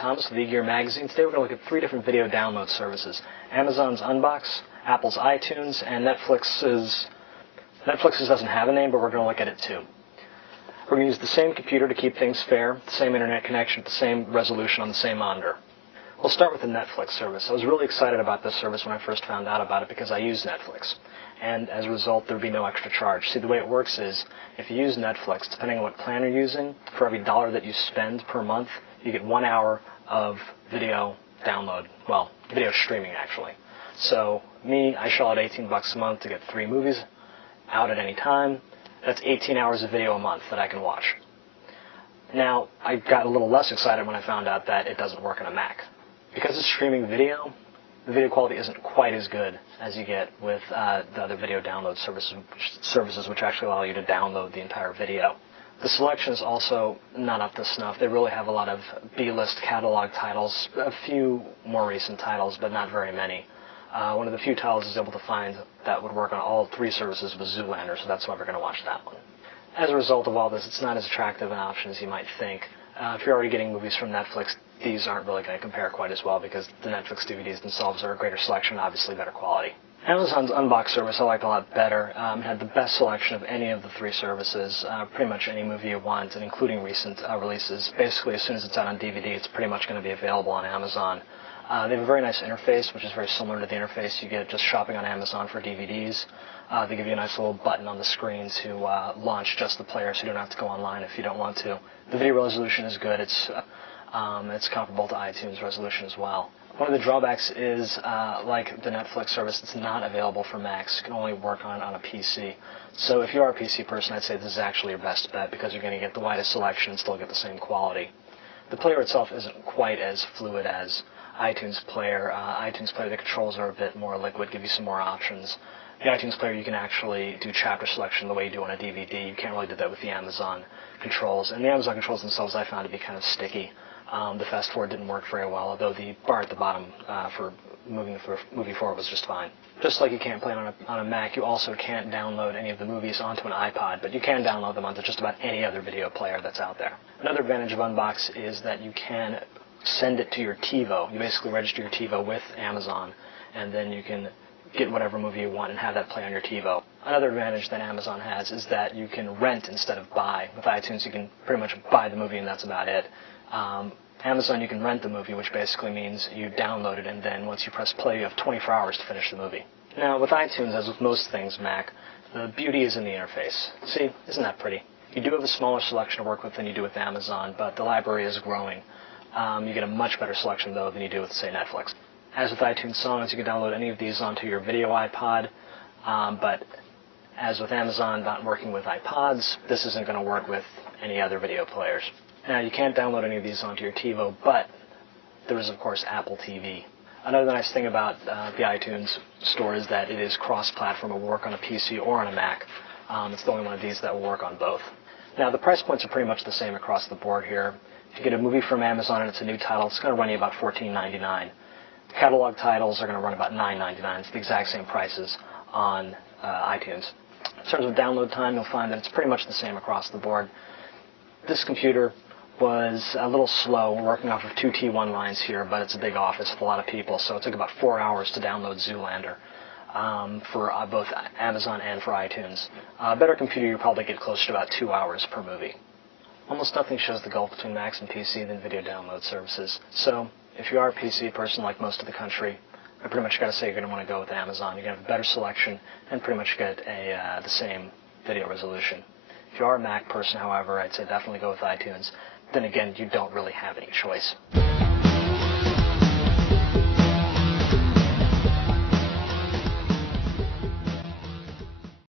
Thomas with eGear Magazine. Today we're going to look at 3 different video download services. Amazon's Unbox, Apple's iTunes, and Netflix's doesn't have a name, but we're going to look at it too. We're going to use the same computer to keep things fair, the same internet connection, the same resolution on the same monitor. We'll start with the Netflix service. I was really excited about this service when I first found out about it because I use Netflix. And as a result, there would be no extra charge. See, the way it works is, if you use Netflix, depending on what plan you're using, for every $1 that you spend per month, you get 1 hour of video download. Well, video streaming, actually. So, I shell out $18 a month to get 3 movies out at any time. That's 18 hours of video a month that I can watch. Now, I got a little less excited when I found out that it doesn't work on a Mac. Because it's streaming video, the video quality isn't quite as good as you get with the other video download services which actually allow you to download the entire video. The selection is also not up to snuff. They really have a lot of B-list catalog titles, a few more recent titles, but not very many. One of the few titles I was able to find that would work on all 3 services was Zoolander, so that's why we're going to watch that one. As a result of all this, it's not as attractive an option as you might think. If you're already getting movies from Netflix, these aren't really going to compare quite as well because the Netflix DVDs themselves are a greater selection, obviously better quality. Amazon's Unbox service I liked a lot better. It had the best selection of any of the 3 services, pretty much any movie you want, and including recent releases. Basically, as soon as it's out on DVD, it's pretty much going to be available on Amazon. They have a very nice interface, which is very similar to the interface you get just shopping on Amazon for DVDs. They give you a nice little button on the screen to launch just the player, so you don't have to go online if you don't want to. The video resolution is good. It's comparable to iTunes resolution as well. One of the drawbacks is, like the Netflix service, it's not available for Macs. It can only work on a PC. So if you are a PC person, I'd say this is actually your best bet because you're going to get the widest selection and still get the same quality. The player itself isn't quite as fluid as iTunes Player. The controls are a bit more liquid, give you some more options. The iTunes Player, you can actually do chapter selection the way you do on a DVD. You can't really do that with the Amazon controls. And the Amazon controls themselves I found to be kind of sticky. The fast forward didn't work very well, although the bar at the bottom for moving the movie forward was just fine. Just like you can't play on a Mac, you also can't download any of the movies onto an iPod, but you can download them onto just about any other video player that's out there. Another advantage of Unbox is that you can send it to your TiVo. You basically register your TiVo with Amazon, and then you can get whatever movie you want and have that play on your TiVo. Another advantage that Amazon has is that you can rent instead of buy. With iTunes, you can pretty much buy the movie and that's about it. Amazon, you can rent the movie, which basically means you download it, and then once you press play, you have 24 hours to finish the movie. Now, with iTunes, as with most things Mac, the beauty is in the interface. See, isn't that pretty? You do have a smaller selection to work with than you do with Amazon, but the library is growing. You get a much better selection, though, than you do with, say, Netflix. As with iTunes Songs, you can download any of these onto your video iPod, but as with Amazon not working with iPods, this isn't going to work with any other video players. Now, you can't download any of these onto your TiVo, but there is, of course, Apple TV. Another nice thing about the iTunes store is that it is cross-platform. It will work on a PC or on a Mac. It's the only one of these that will work on both. Now, the price points are pretty much the same across the board here. If you get a movie from Amazon and it's a new title, it's going to run you about $14.99. The catalog titles are going to run about $9.99. It's the exact same prices on iTunes. In terms of download time, you'll find that it's pretty much the same across the board. This computer was a little slow. We're working off of 2 T1 lines here, but it's a big office with a lot of people, so it took about 4 hours to download Zoolander for both Amazon and for iTunes. A better computer, you probably get closer to about 2 hours per movie. Almost nothing shows the gulf between Macs and PC than video download services. So if you are a PC person like most of the country, I pretty much got to say you're going to want to go with Amazon. You're going to have a better selection and pretty much get the same video resolution. If you are a Mac person, however, I'd say definitely go with iTunes. Then again, you don't really have any choice.